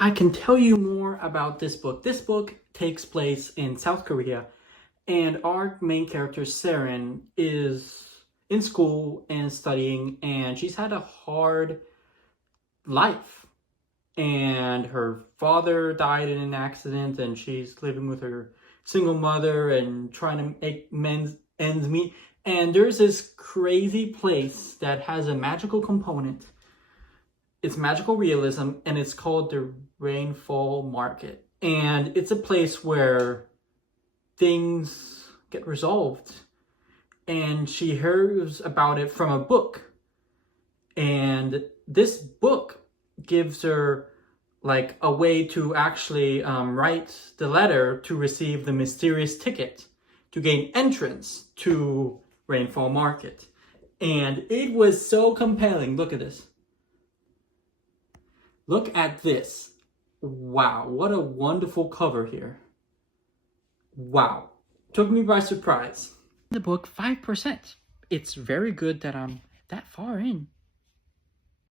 I can tell you more about this book. This book takes place in South Korea, and our main character, Seren, is in school and studying, and she's had a hard life. And her father died in an accident, and she's living with her single mother and trying to make ends meet. And there's this crazy place that has a magical component. It's magical realism, and it's called the Rainfall Market. And it's a place where things get resolved. And she hears about it from a book. And this book gives her like a way to actually write the letter to receive the mysterious ticket to gain entrance to Rainfall Market. And it was so compelling. Look at this. Look at this. Wow, what a wonderful cover here. Wow, took me by surprise. The book 5%. It's very good that I'm that far in.